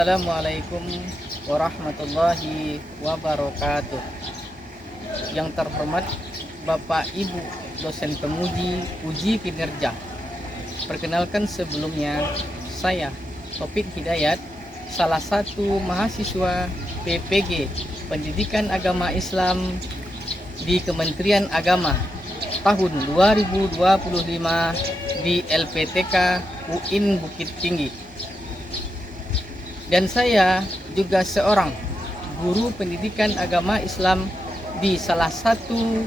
Assalamualaikum warahmatullahi wabarakatuh. Yang terhormat Bapak Ibu dosen penguji uji kinerja. Perkenalkan sebelumnya, saya Taufik Hidayat, salah satu mahasiswa PPG Pendidikan Agama Islam di Kementerian Agama tahun 2025 di LPTK UIN Bukit Tinggi. Dan saya juga seorang guru pendidikan agama Islam di salah satu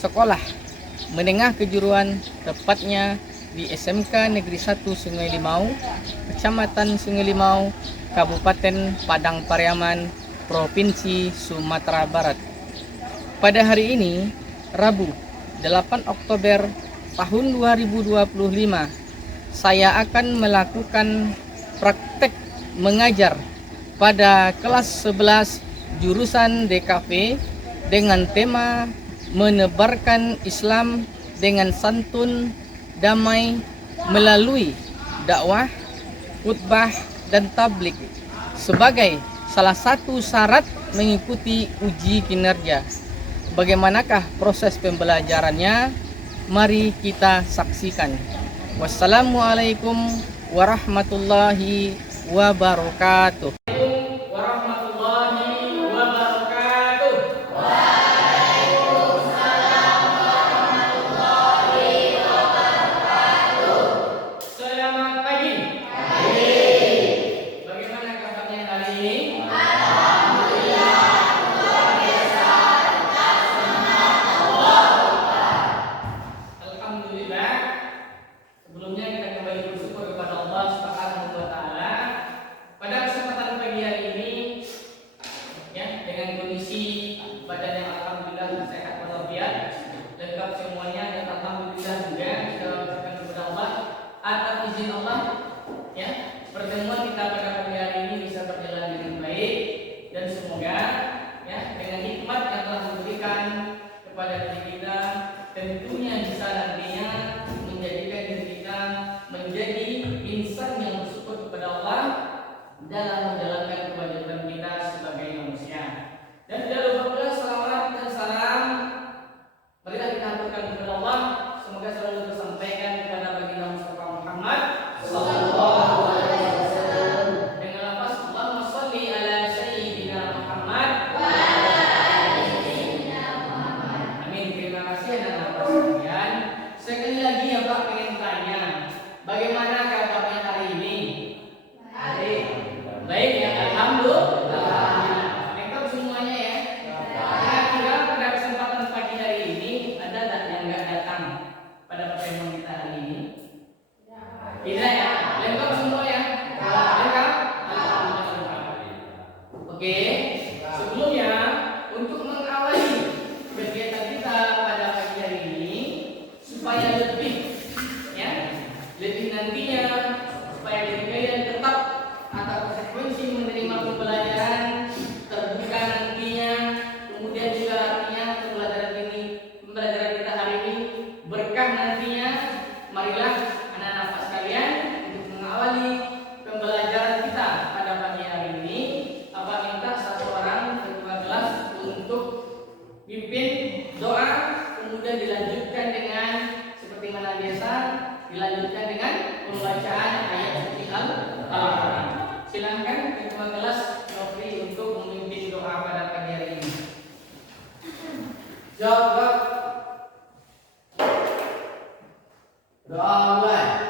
sekolah menengah kejuruan, tepatnya di SMK Negeri 1 Sungai Limau, Kecamatan Sungai Limau, Kabupaten Padang Pariaman, Provinsi Sumatera Barat. Pada hari ini, Rabu 8 Oktober tahun 2025, saya akan melakukan praktek mengajar pada kelas 11 jurusan DKV dengan tema menebarkan Islam dengan santun damai melalui dakwah, khutbah, dan tablik sebagai salah satu syarat mengikuti uji kinerja. Bagaimanakah proses pembelajarannya? Mari kita saksikan. Wassalamualaikum warahmatullahi wabarakatuh. Warahmatullahi wabarakatuh. Waalaikumsalam warahmatullahi wabarakatuh. Selamat pagi. Bagaimana kabarnya hari ini? Alhamdulillah, luar biasa. Alhamdulillah. Sebelumnya kita kembali bersyukur kepada Allah Subhanahu wa taala pada kesempatan pagi hari ini, ya, dengan kondisi badan yang alhamdulillah sehat walafiat, lengkap semuanya, dan alhamdulillah juga kita bersyukur kepada Allah atas izin Allah, ya, pertemuan kita pada pagi hari ini bisa berjalan dengan baik, dan semoga, ya, dengan hikmat yang telah diberikan kepada diri kita tentunya bisa nantinya menjadikan diri kita menjadi insan yang bersyukur kepada Allah dalam menjalankan kewajiban kita sebagai manusia. Dan tidak lupa pula salawat dan salam marilah kita haturkan kepada Allah, semoga selalu tersampaikan kepada baginda Mustafa Muhammad sallallahu alaihi wasallam dengan lafaz Allahumma shalli ala sayyidina Muhammad wa ala ali sayyidina Muhammad. Amin. Terima kasih anak-anak sekalian. Sekali lagi ya Pak, pengen tanya, bagaimana kabarnya hari ini? Baik ya, alhamdulillah. Lengkap semuanya ya. Kira-kira pada kesempatan pagi hari ini ada tak yang nggak datang pada pertemuan kita hari ini? Tidak ya, lengkap semua ya. Lengkap. Alhamdulillah. Oke, sebelumnya untuk mengawali kegiatan kita pada pagi hari ini supaya lebih, ya, lebih nantinya supaya diri kalian tetap atau konsekuensi menerima pembelajaran terbuka nantinya, kemudian juga artinya pembelajaran kita hari ini berkah nantinya. Marilah anak-anak sekalian untuk mengawali pembelajaran kita pada pagi hari ini, Abang minta satu orang ketua kelas untuk pimpin doa, kemudian dilanjutkan dengan seperti mana biasa, dilanjutkan dengan pembacaan ayat suci Al-Quran. Silakan ketua kelas Nofri untuk memimpin doa pada pagi hari ini. Jawab. Doa mulai.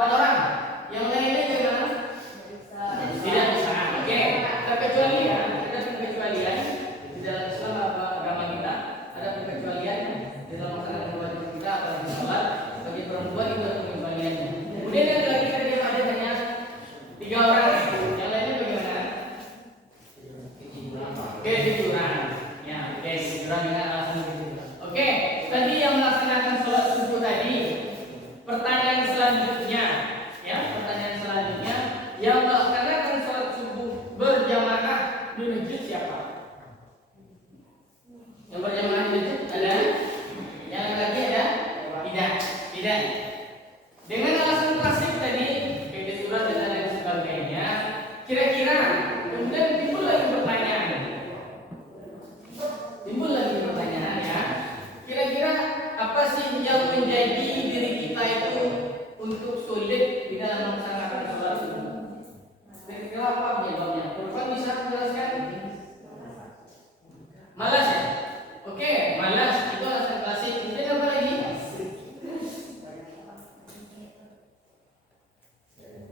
4 orang. Yang lainnya gimana? Tidak bisa. Oke. Terkecualian, ada pengecualian di dalam Islam agama kita, ada pengecualian di dalam melaksanakan kewajiban kita apalagi sholat. Bagi perempuan itu ada pengecualiannya. Kemudian yang lagi tadi ada hanya 3 orang. Yang lainnya bagaimana? Ketiduran. Ya, ketiduran dengan alasan ketiduran. Oke, tadi yang melaksanakan sholat subuh tadi. Pertanyaan selanjutnya, ya, pertanyaan selanjutnya, yang melaksanakan sholat subuh berjamaah di masjid siapa? Yang berjamaah di masjid ada? Yang lagi ada? Tidak, tidak. Dengan alasan klasik tadi, ketiduran dan lain sebagainya. Kira-kira kemudian timbul lagi pertanyaan. Timbul lagi pertanyaan ya. Kira-kira apa sih yang menjadi diri kita itu untuk sulit di dalam melaksanakan sholat subuh? Kira-kira apa penyebabnya? Kurban bisa menjelaskan? Malas ya? Oke, malas itu alasan klasik. Kemudian apa lagi?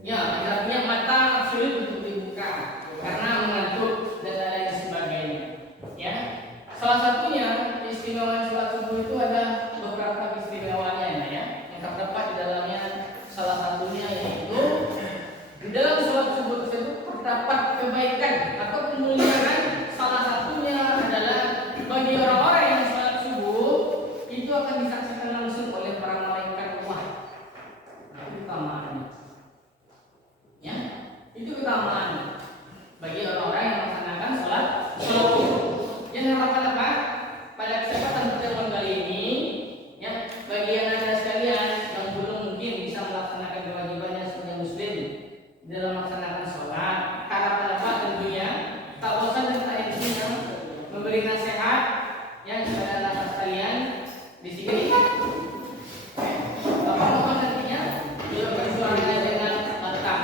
Ya, artinya mata sulit untuk dibuka karena mengantuk dan lain sebagainya. Ya, salah satunya keistimewaan sholat subuh itu ada beberapa keistimewaannya ya. Yang terdapat di dalamnya salah satunya yaitu di dalam sholat subuh tersebut terdapat kebaikan atau kemuliaan. Salah satunya adalah bagi orang-orang yang sholat subuh itu akan disaksikan langsung oleh para malaikat Allah. Nah, itu utamaannya. Ya, itu utamaannya bagi orang-orang yang melaksanakan sholat subuh. Yang harapan apa? Pada kesempatan pertemuan kali ini, ya, bagi yang ada sekalian yang belum mungkin bisa melaksanakan kewajibannya sebagai muslim dalam melaksanakan sholat, harapan apa tentunya tak bosan dan tak ingin yang memberi nasihat yang kepada anak sekalian di sini. Bapak mohon nantinya juga bersuara dengan lantang.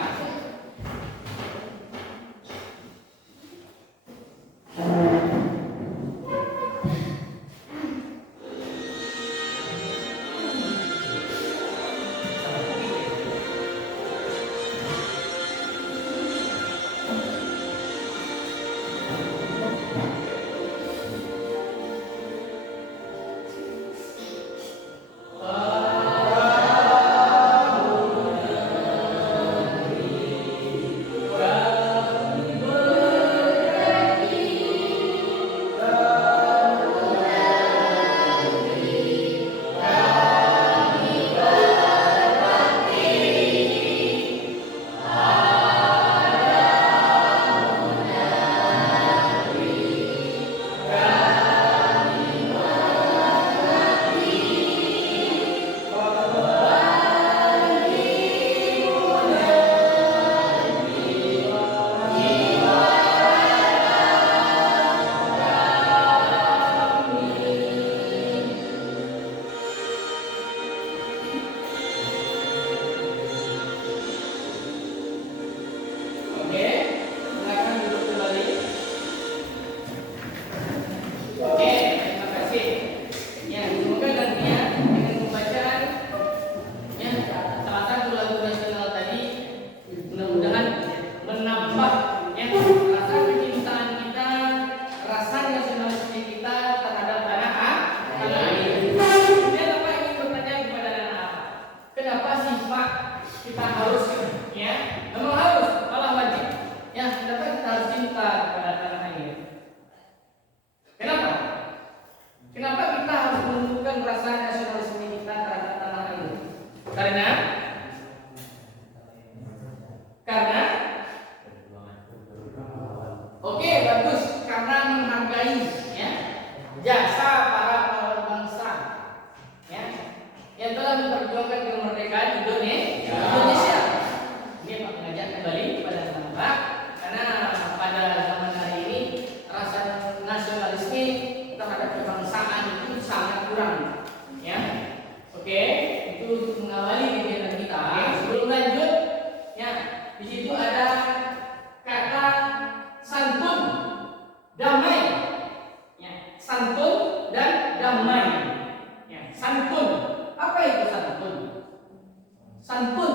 Santun.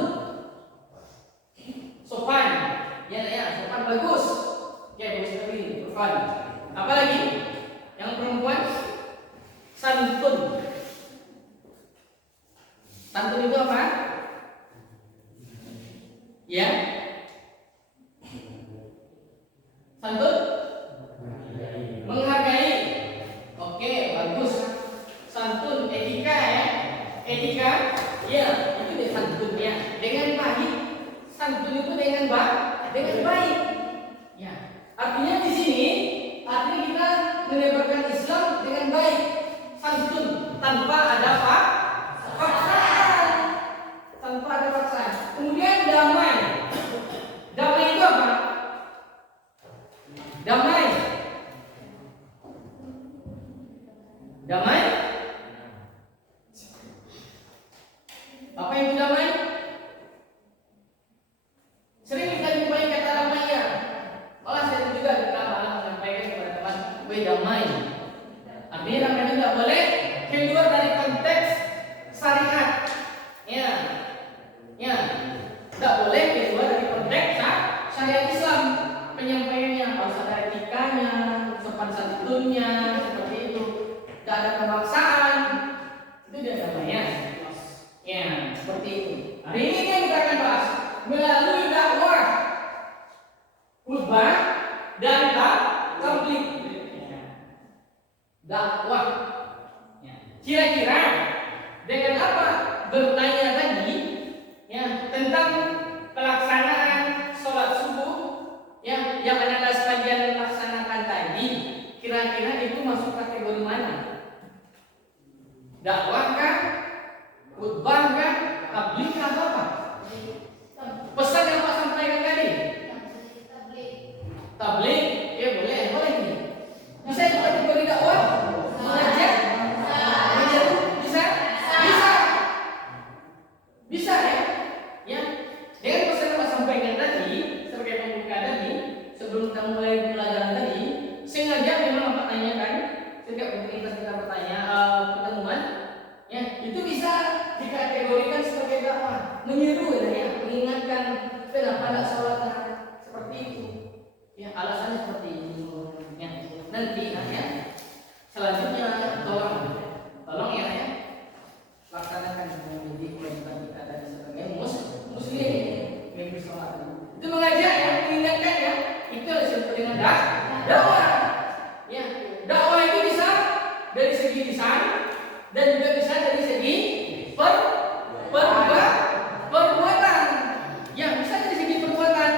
Damai? Apa itu damai? Sering kita jumpai kata damainya. Malah saya juga malah menyampaikan kepada teman, damai. Artinya damai itu tidak boleh keluar dari konteks syariat. Ya, tidak boleh keluar dari konteks syariat Islam. Penyampaiannya harus ada etikanya, sopan santunnya, seperti itu. Tidak ada pemaksaan. Itu dia namanya. Ya, seperti itu. Hari ini kita akan bahas melalui dakwah, khutbah dan tabligh. Dakwah. Kira-kira dengan apa bertanya tadi tentang pelaksanaan sholat subuh yang anda sekalian laksanakan tadi, kira-kira itu masuk kategori mana? Dakwah kah? Khutbah kah? Tabligh kah? Apa? Pesan yang Pak sampaikan tadi? Tabligh, ya boleh ini. Bisa itu kategori dakwah? Mengajak? Bisa ya. Dengan pesan yang Pak sampaikan tadi sebagai pembuka tadi, sebelum kita mulai pelajaran tadi, sengaja memang Pak tanyakan setiap oportunitas kita bertanya pertemuan, itu bisa dikategorikan sebagai dakwah, menyeru mengingatkan kenapa tidak sholat seperti itu. Alasannya seperti itu. Nanti selanjutnya tolong ya laksanakan menjadi kewajiban kita dari sebagai muslim yang sholat. Itu mengajak mengingatkan itu disebut dengan dakwah. Dakwah itu bisa dari segi lisan dan juga bisa dari segi perbuatan. Bisa dari segi perbuatan.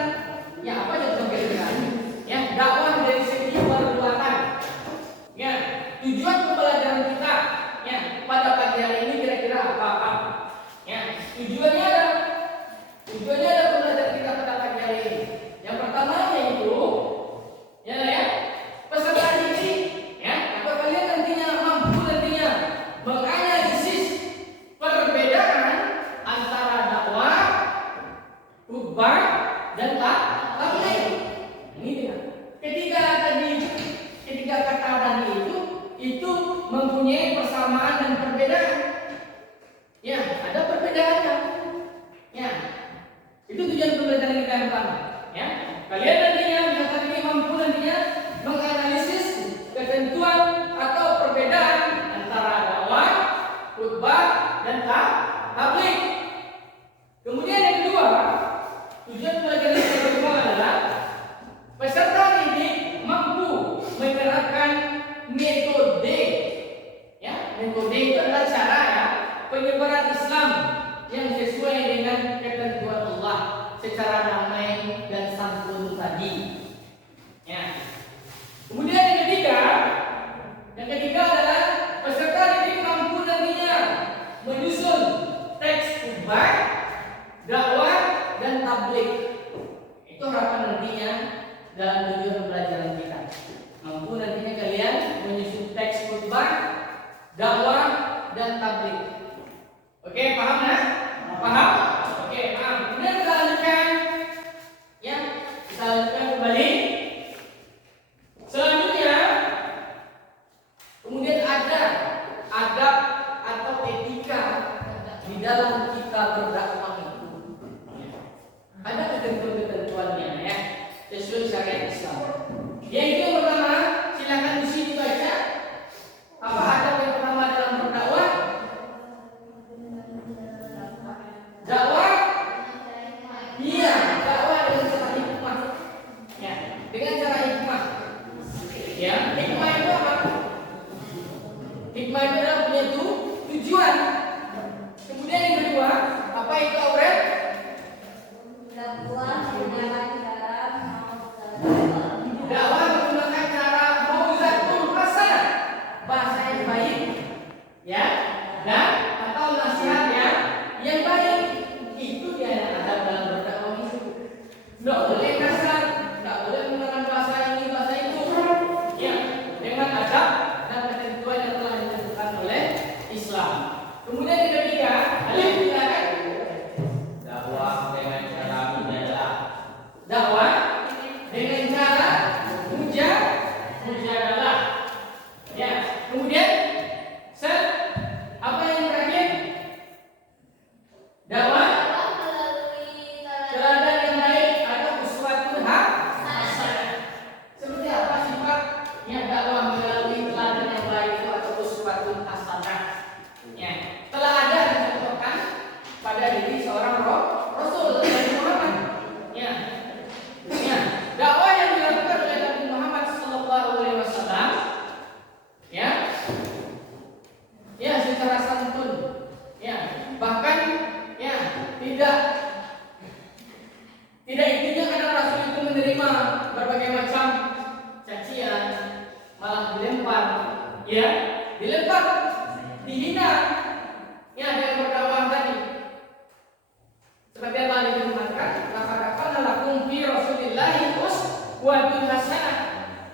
Apa yang disampaikan? Dakwah dari segi perbuatan. Tujuan pembelajaran kita pada pagi hari ini kira-kira apa? Tujuannya ada pembelajaran kita pada pagi hari ini. Yang pertama yaitu peserta didik apa kalian nantinya mampu menganalisis perbedaan antara dakwah, khutbah dan tabligh. Ini dia. Ketiga kata tadi itu mempunyai persamaan dan perbedaan. Ada perbedaannya. Itu tujuan pembelajaran kita yang pertama. Kalian nantinya misalkan ini mampu menganalisis ketentuan atau perbedaan antara dakwah, khutbah dan tabligh. Kemudian yang kedua, tujuan pembelajaran yang kedua adalah peserta didik mampu menerapkan metode. Metode itu adalah cara penyebaran Islam yang sesuai dengan ketentuan Allah secara damai dan santun tadi. Kemudian yang ketiga adalah peserta didik mampu nantinya menyusun teks khutbah, dakwah dan tabligh. Itu harapan nantinya dalam tujuan pembelajaran kita. Mampu nantinya kalian menyusun teks khutbah, dakwah dan tabligh. Oke, paham ya? Paham? Oke, paham. Kemudian kita lanjutkan. Kita lanjutkan kembali. Selanjutnya, kemudian ada adab atau etika di dalam kita berdakwah itu. Ada ketentuan-ketentuannya sesuai syariat Islam. Yaitu yang pertama, silakan di sini baca. Apa adab yang pertama dalam berdakwah? Dakwah? Iya, dakwah dengan cara hikmah. Dengan cara hikmah. Hikmah itu apa? Hikmah itu adalah punya tujuan. Kemudian yang kedua, apa itu Aurel? Dakwah menggunakan cara mau'izatul hasanah, bahasa yang baik, dan atau nasihat yang baik. Itu dia yang ada dalam berdakwah itu. Tidak boleh kasar, tidak boleh menggunakan bahasa ini, bahasa itu. Dengan adab dan ketentuan yang telah ditentukan. ya, dilempar, dihina, ya dengan berdakwah tadi. Seperti yang tadi dikatakan, laqad kana lakum fi Rasulillahi uswatun hasanah.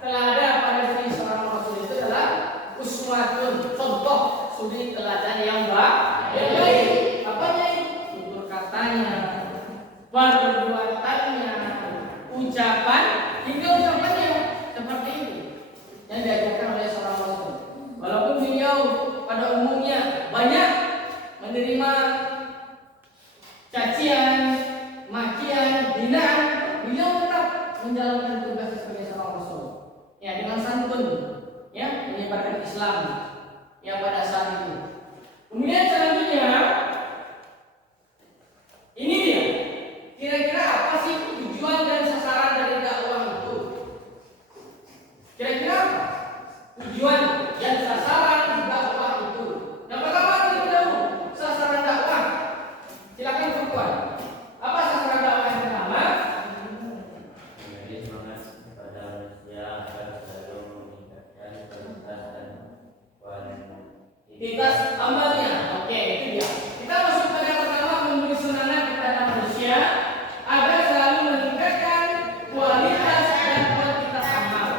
Telah ada pada diri seorang Rasul itu adalah uswatun, contoh suri teladan yang baik. Apanya itu? Tutur katanya, perbuatannya, ucapan, hingga ucapannya seperti itu yang diajarkan oleh seorang Rasul. Walaupun beliau pada umumnya banyak menerima cacian, makian, hinaan, beliau tetap menjalankan tugasnya sebagai seorang Rasul. Ya, dengan santun, ya, menyebarkan Islam ya pada saat itu. Kemudian selanjutnya, ini dia. Kira-kira apa sih tujuan dan sasaran dari dakwah itu? Kira-kira apa tujuan dan sasaran dakwah itu? Yang pertama kita tahu sasaran dakwah. Silakan perempuan. Apa sasaran dakwah yang pertama? Memberi semangat kepada manusia agar selalu meningkatkan kualitas dan kuantitas amalnya. Oke, itu dia. Kita masuk pada yang pertama, memberi semangat kepada manusia agar selalu meningkatkan kualitas dan kuantitas amal.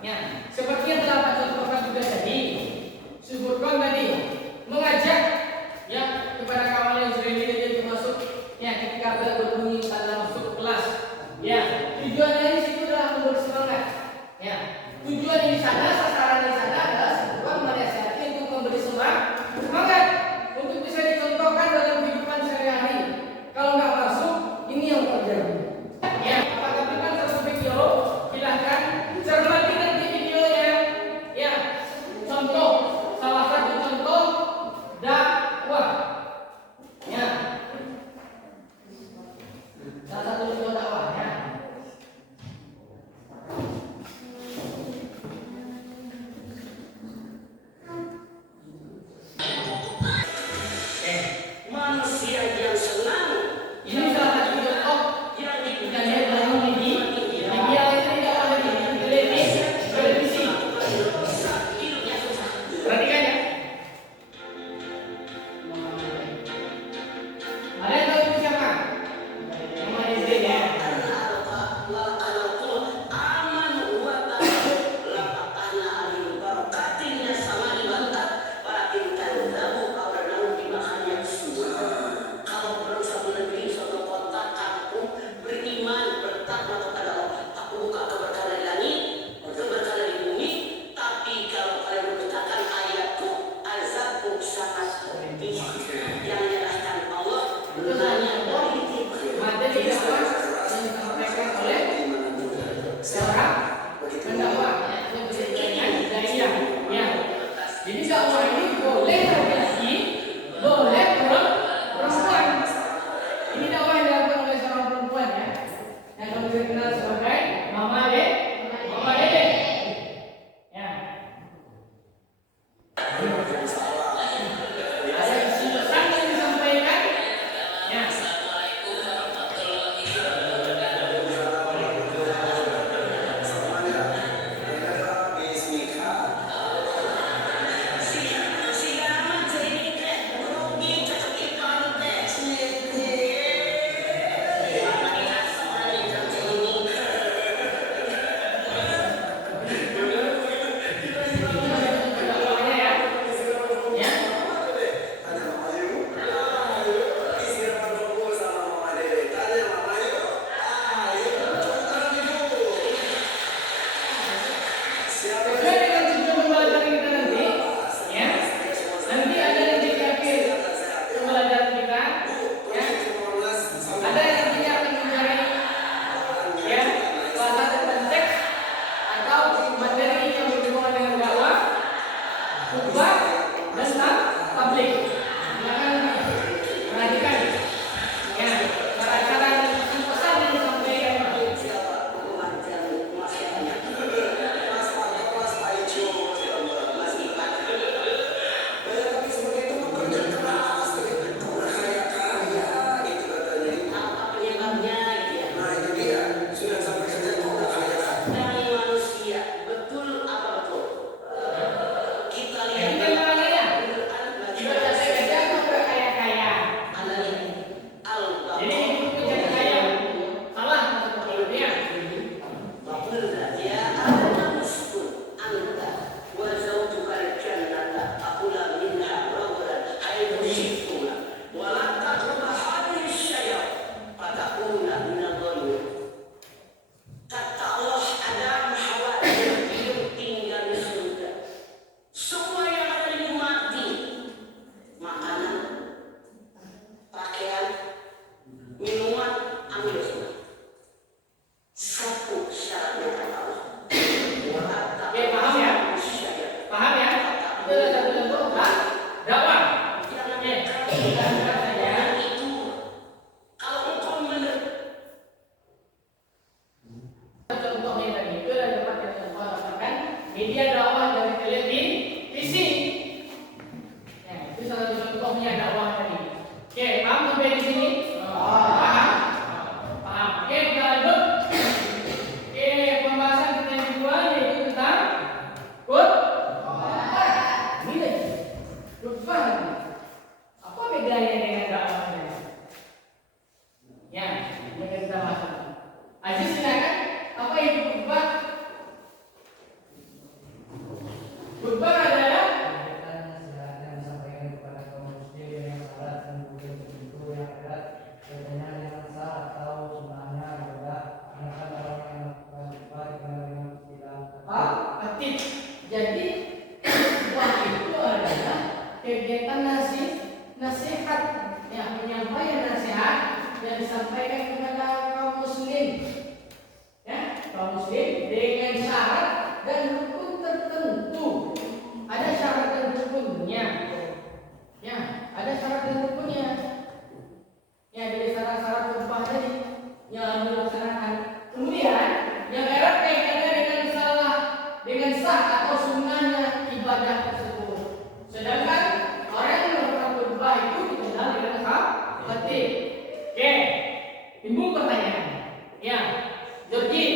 Ya, seperti yang telah Pak contohkan juga tadi, sebutkan tadi mengajak ya kepada kawan yang sudah dia masuk ya ketika bel berbunyi pada masuk kelas. Ya, tujuannya di situ adalah memberi semangat. Ya, tujuan di sana, sasaran di sana adalah sebutkan menasihati untuk memberi semangat untuk bisa dicontohkan dalam kehidupan sehari-hari. Kalau nggak masuk, ini yang terjadi. Ya, apakah teman satu video? Silahkan cermati nanti videonya. Ya, contoh, salah satu contoh dakwah. Ya, salah satu video dakwah. Ya. Khutbah adalah kegiatan nasihat yang disampaikan kepada kaum muslim dengan syarat dan bukti tertentu yang berat, contohnya dengan sah atau sunnahnya adalah akan orang yang melakukan khutbah dikenal dengan istilah aktif. Jadi khutbah itu adalah kegiatan nasihat, ya, penyampaian nasihat yang disampaikan kepada kaum muslim, ya, kaum muslim dengan syarat dan rukun tertentu. Ada syarat dan rukunnya, ya, ada syarat dan rukunnya, ya, dari syarat-syarat khutbah tadi yang harus dilaksanakan. Kemudian yang erat kaitannya dengan sah atau sunnahnya ibadah tersebut. Sedangkan orang yang melakukan khutbah itu dikenal dengan khatib. Oke, timbul pertanyaan. Ya, Jorgi,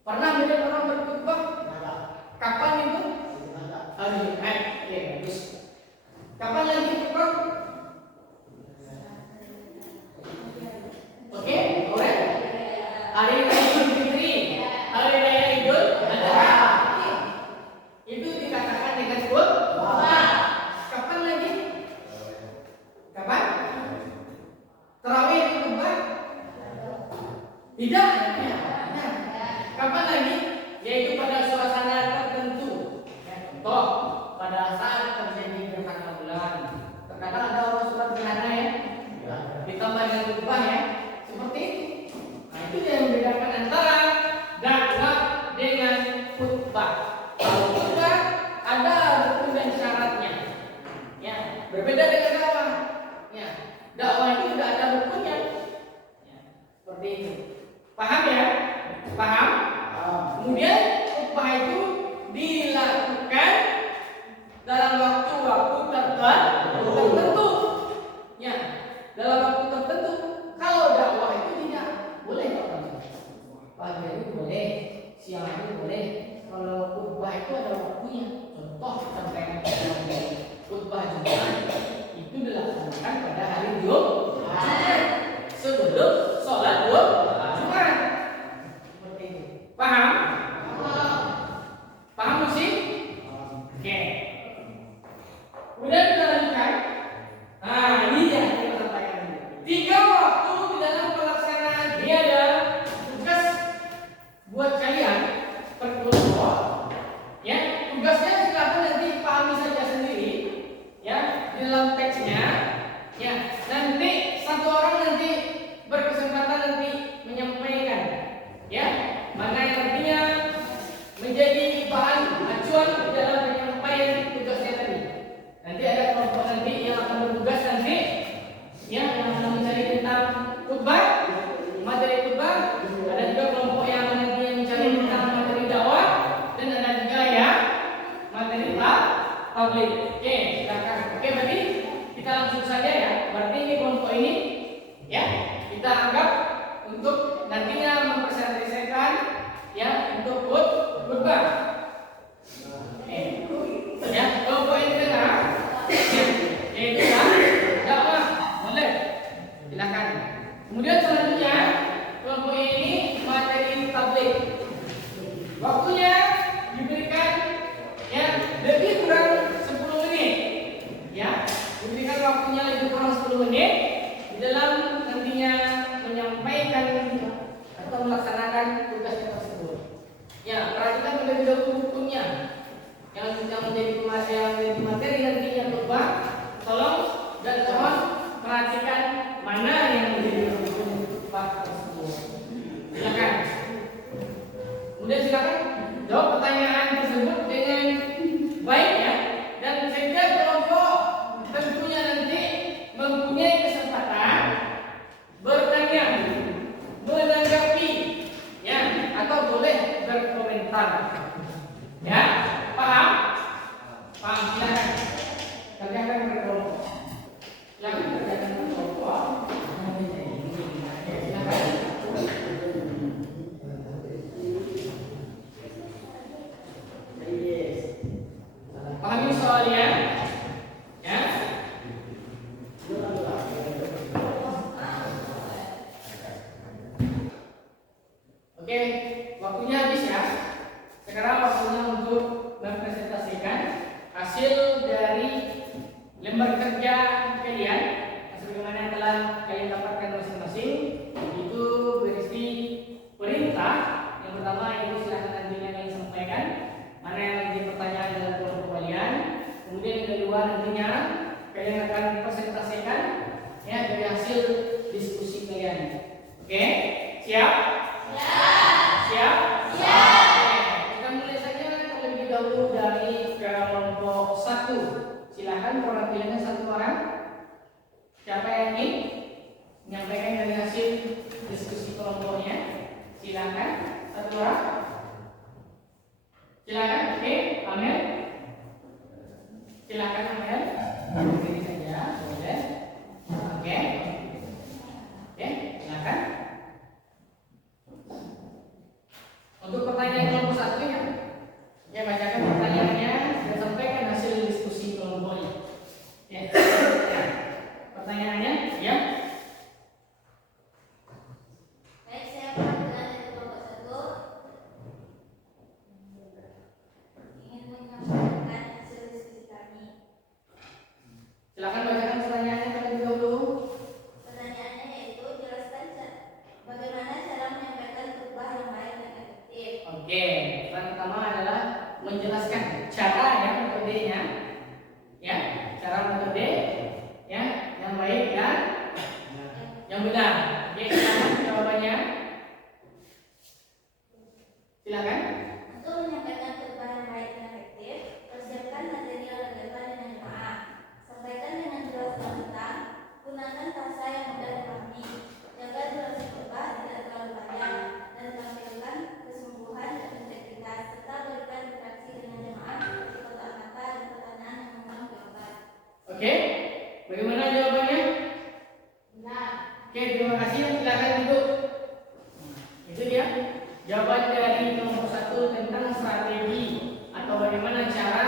pernah mendengar orang berkhutbah? Kapan itu? Ya, bagus. Kapan lagi khutbah? Oke, orang hari raya Idul Fitri, hari raya Idul Adha, itu dikatakan dengan khutbah. Kapan lagi? Kapan? Tarawih itu khutbah? Tidak. Ya. Kapan lagi? Yaitu pada suasana tertentu. Ya, contoh pada saat terjadi gerhana bulan. Terkadang ada orang sholat gerhana, ya, ditambah dengan khutbah, ya, seperti itu. Nah, itu yang membedakan antara dakwah dengan khutbah. Kalau khutbah ada rukun dan syaratnya, ya, berbeda dengan dakwah. Ya, dakwah itu tidak ada rukunnya, ya, seperti itu. Paham, ya? Paham? Kemudian khutbah itu dilakukan dalam waktu-waktu tertentu, ya, dalam waktu tertentu. Kalau dakwah itu tidak boleh, pagi hari boleh, siang hari boleh. Kalau khutbah itu ada waktunya. Contoh sampaikan khutbah Jumat itu dilaksanakan pada hari Jumat sebelum sholat Jumat. Seperti itu. Paham? Paham sih? Oke. Kemudian kita lanjutkan. Nah, ini yang kita sampaikan. 3 waktu di dalam pelaksanaan ini ada tugas buat kalian berkelompok. Ya, tugasnya silakan nanti pahami saja sendiri. Ya, di dalam teksnya. Ya, nanti satu orang nanti berkesempatan nanti menyampaikan. Ya, mana yang nantinya menjadi bahan acuan dalam penyampaian tugasnya tadi. Nanti ada kelompok nanti yang akan bertugas nanti, ya, yang akan mencari tentang khutbah, materi khutbah. Ada juga kelompok yang nanti yang mencari tentang materi dakwah, dan ada juga yang materi tabligh. Oke, silakan. Oke, berarti kita langsung saja, ya. Berarti ini kelompok ini, ya, kita anggap untuk nantinya mempresentasikan, ya, untuk khutbah. Ya, kelompok yang tengah, yaitu dakwah. Boleh, silakan. Kemudian selanjutnya kelompok ini materi tabligh. Waktunya diberikan, ya, lebih kurang 10 menit. Ya, diberikan waktunya lebih kurang 10 menit di dalam nantinya menyampaikan atau melaksanakan tugasnya tersebut. Ya, perhatikan terlebih kedua nantinya kalian akan presentasikan ya dari hasil diskusi kalian. Oke, siap? Siap? Oke, kita mulai saja terlebih dahulu dari kelompok 1. Silakan perwakilannya satu orang. Siapa yang ingin menyampaikan dari hasil diskusi kelompoknya? Silakan satu orang. Silakan. Oke, Amel. Silakan Amel. Begini saja, boleh. Oke. Oke, silakan. Untuk pertanyaan kelompok 1 ya bacakan pertanyaannya dan sampaikan hasil diskusi kelompoknya. Ya. Pertanyaannya, ya. Baik, saya perwakilan dari kelompok 1 ingin menyampaikan hasil diskusi kami. Silakan bacakan pertanyaannya terlebih dahulu. Pertanyaannya yaitu jelaskan bagaimana cara menyampaikan khutbah yang baik dan efektif. Oke, yang pertama adalah menjelaskan cara ya metodenya, ya cara metode ya yang baik dan yang benar. Oke, silakan jawabannya. Silakan. Untuk menyampaikan khutbah yang baik dan efektif, persiapkan materi yang relevan dengan jemaah. Sampaikan dengan jelas dan lantang. Gunakan bahasa yang mudah dipahami. Jaga durasi khutbah tidak terlalu panjang dan tampilkan kesungguhan dan integritas serta berikan interaksi dengan jemaah seperti kotak kata dan pertanyaan yang memang jawaban. Oke, bagaimana jawabannya? Benar. Oke, terima kasih. Silakan duduk. Itu dia jawaban dari kelompok 1 tentang strategi atau bagaimana cara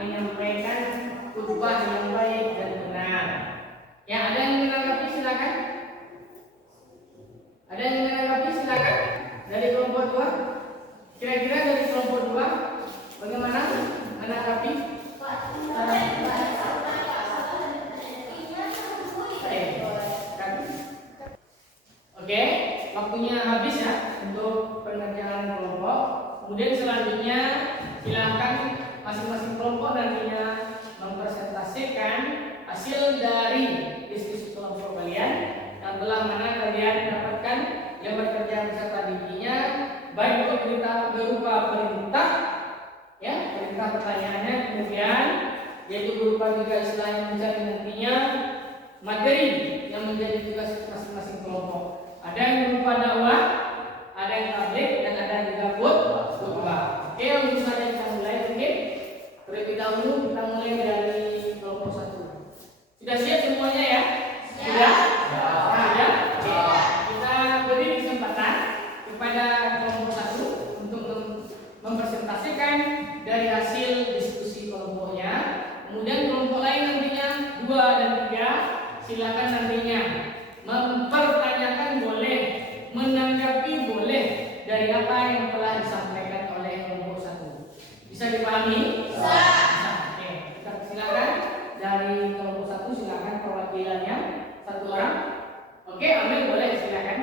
menyampaikan khutbah yang baik dan benar. Ya, ada yang menanggapi silakan. Ada yang menanggapi silakan dari kelompok 2. Kira-kira dari kelompok 2 bagaimana menanggapi? Oke, waktunya habis ya untuk pengerjaan kelompok. Kemudian selanjutnya silakan masing-masing kelompok nantinya mempresentasikan hasil dari diskusi kelompok kalian yang telah mana kalian dapatkan yang bekerja beserta didinya, baik itu berupa perintah ya, perintah pertanyaannya, kemudian yaitu berupa juga istilah yang mencari nantinya materi yang menjadi tugas masing-masing kelompok. Ada yang berupa dakwah, ada yang tablik, dan ada juga khutbah. Oke, langsung saja kita mulai. Oke, terlebih dahulu kita mulai dari kelompok 1. Sudah siap semuanya ya? Sudah? Sudah? Oke. Kita beri kesempatan kepada kelompok 1 untuk mempresentasikan dari hasil diskusi kelompoknya. Kemudian kelompok lain nantinya 2 dan 3 silakan nantinya mempertanyakan boleh, menanggapi boleh dari apa yang telah disampaikan oleh kelompok 1. Bisa dipahami? Bisa. Oke, kita silakan dari kelompok 1 silakan perwakilannya satu orang. Oke, Amel boleh silakan.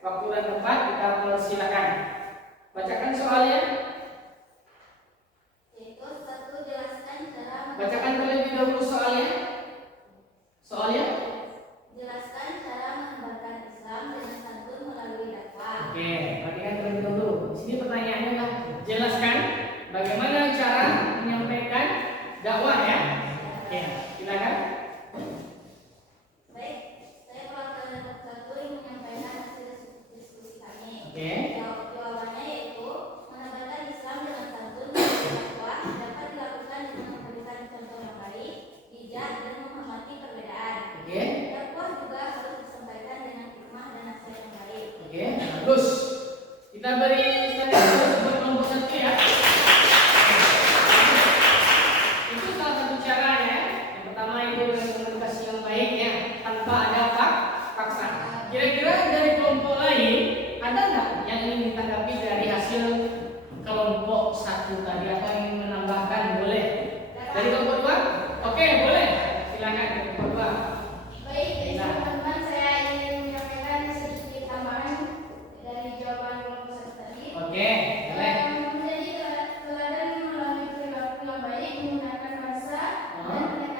Waktu dan tempat kita silakan. Bacakan soalnya. Yaitu 1, jelaskan cara Bacakan terlebih dahulu soalnya. Soalnya. jelaskan cara menyebarkan Islam dengan santun melalui dakwah. Oke, perhatikan terlebih dahulu. Di sini pertanyaannya adalah jelaskan bagaimana cara menyampaikan dakwah ya. Oke, silakan. Baik, saya perwakilan dari kelompok 1 ingin menyampaikan hasil diskusi kami. Oke. Jawabannya yaitu menebarkan Islam dengan santun melalui dakwah dapat dilakukan dengan memberikan contoh yang baik, bijak dan menghormati perbedaan. Oke. Dakwah juga harus disampaikan dengan hikmah dan nasihat yang baik. Oke, bagus. Kita beri status buat kelompok 1 ya. Itu salah satu caranya. Yang pertama itu dengan komunikasi yang baik ya, tanpa ada paksa. Kira-kira dari kelompok lain ada nggak yang ingin ditanggapi dari hasil kelompok 1 tadi atau ingin menambahkan? Boleh. Dari kelompok 2? Oke, boleh. Silakan dari kelompok 2. Baik, teman-teman, saya ingin menyampaikan sedikit tambahan dari jawaban kelompok 1 tadi. Oke, boleh. Menjadi teladan melalui perilaku yang baik, menggunakan bahasa dan pendekatan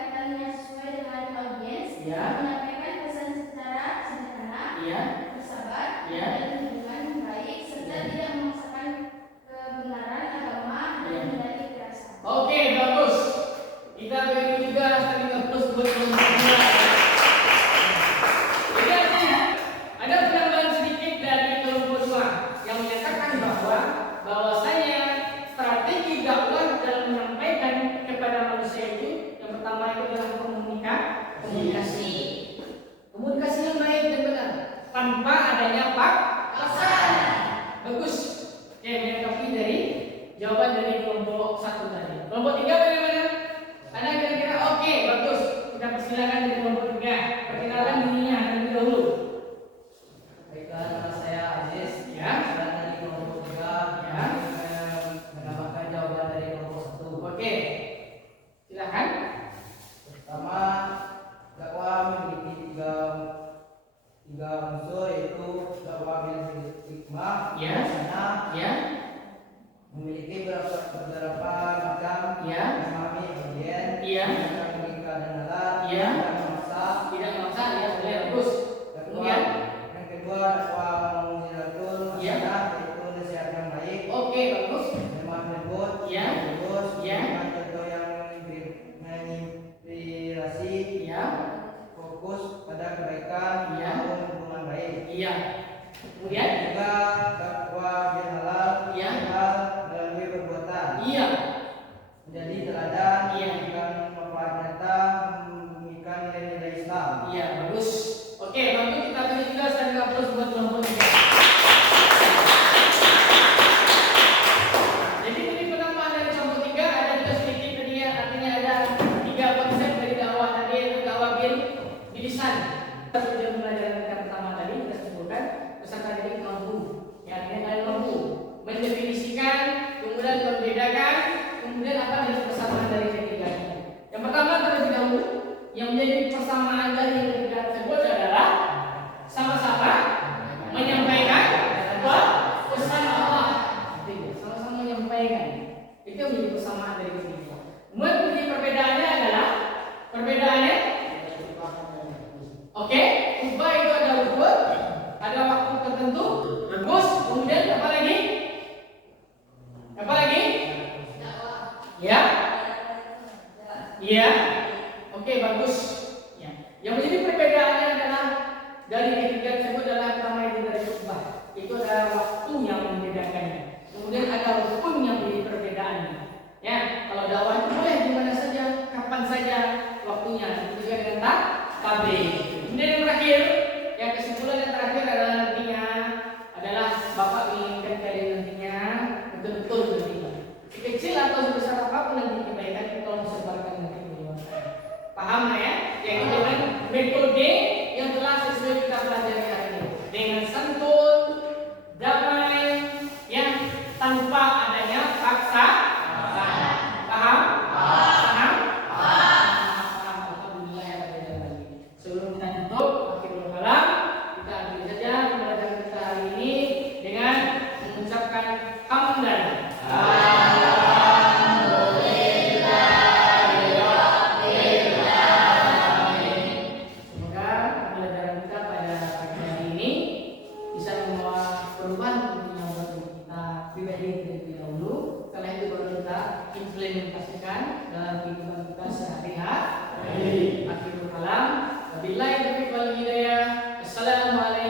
menjadi teladan, Iya. memberikan manfaat nyata, memberikan nilai-nilai Islam. Iya, bagus. Oke, bantu kita beri juga dan aplaus buat kelompok 3. Jadi ini penambahan dari kelompok 3 ada juga sedikit tadinya, artinya ada 3 konsep dari dakwah tadi, yaitu dakwah bil lisan. Kita pembelajaran kita pertama tadi kita sebutkan peserta didik mampu, ya artinya kalian mampu mendefinisikan, kemudian membedakan, kemudian apa dari persamaan dari ketiganya. Yang pertama terlebih dahulu yang menjadi persamaan dari ketiga tersebut adalah sama-sama menyampaikan apa pesan Allah. Sama-sama menyampaikan. Itu menjadi persamaan dari ketiga. Kemudian menjadi perbedaannya adalah perbedaannya. Oke, ubah itu ada ukur, ada waktu tertentu, rebus, kemudian apa lagi? Apa lagi? Ya? Iya. Oke, bagus. Ya. Yang menjadi perbedaannya adalah dari ketiga tersebut adalah pertama itu dari khutbah. Itu adalah waktu yang membedakannya. Kemudian ada rukun yang menjadi perbedaannya. Ya, kalau dakwah itu boleh di mana saja, kapan saja waktunya. Itu juga dengan tabligh. Kemudian yang terakhir, yang kesimpulan yang terakhir adalah nantinya adalah Bapak menginginkan kalian nantinya betul-betul nantinya. Sekecil atau sebesar apapun nanti kebaikan itu tolong sebarkan nanti ke luar. Paham ya? Yaitu dengan metode yang telah sesuai kita pelajari hari ini. Dengan santun, damai, yang tanpa adanya paksa. Paham? Paham? Alhamdulillah ya Rabbil. Sebelum kita tutup, akhirul kalam, kita ambil saja pembelajaran kita hari ini dengan mengucapkan hamdan. Semoga pembelajaran kita pada pagi hari ini bisa membawa perubahan tentunya buat kita pribadi terlebih dahulu. Setelah itu baru kita implementasikan dalam kehidupan kita sehari-hari. Akhirul kalam. Wabillahi taufiq wal hidayah. Assalamualaikum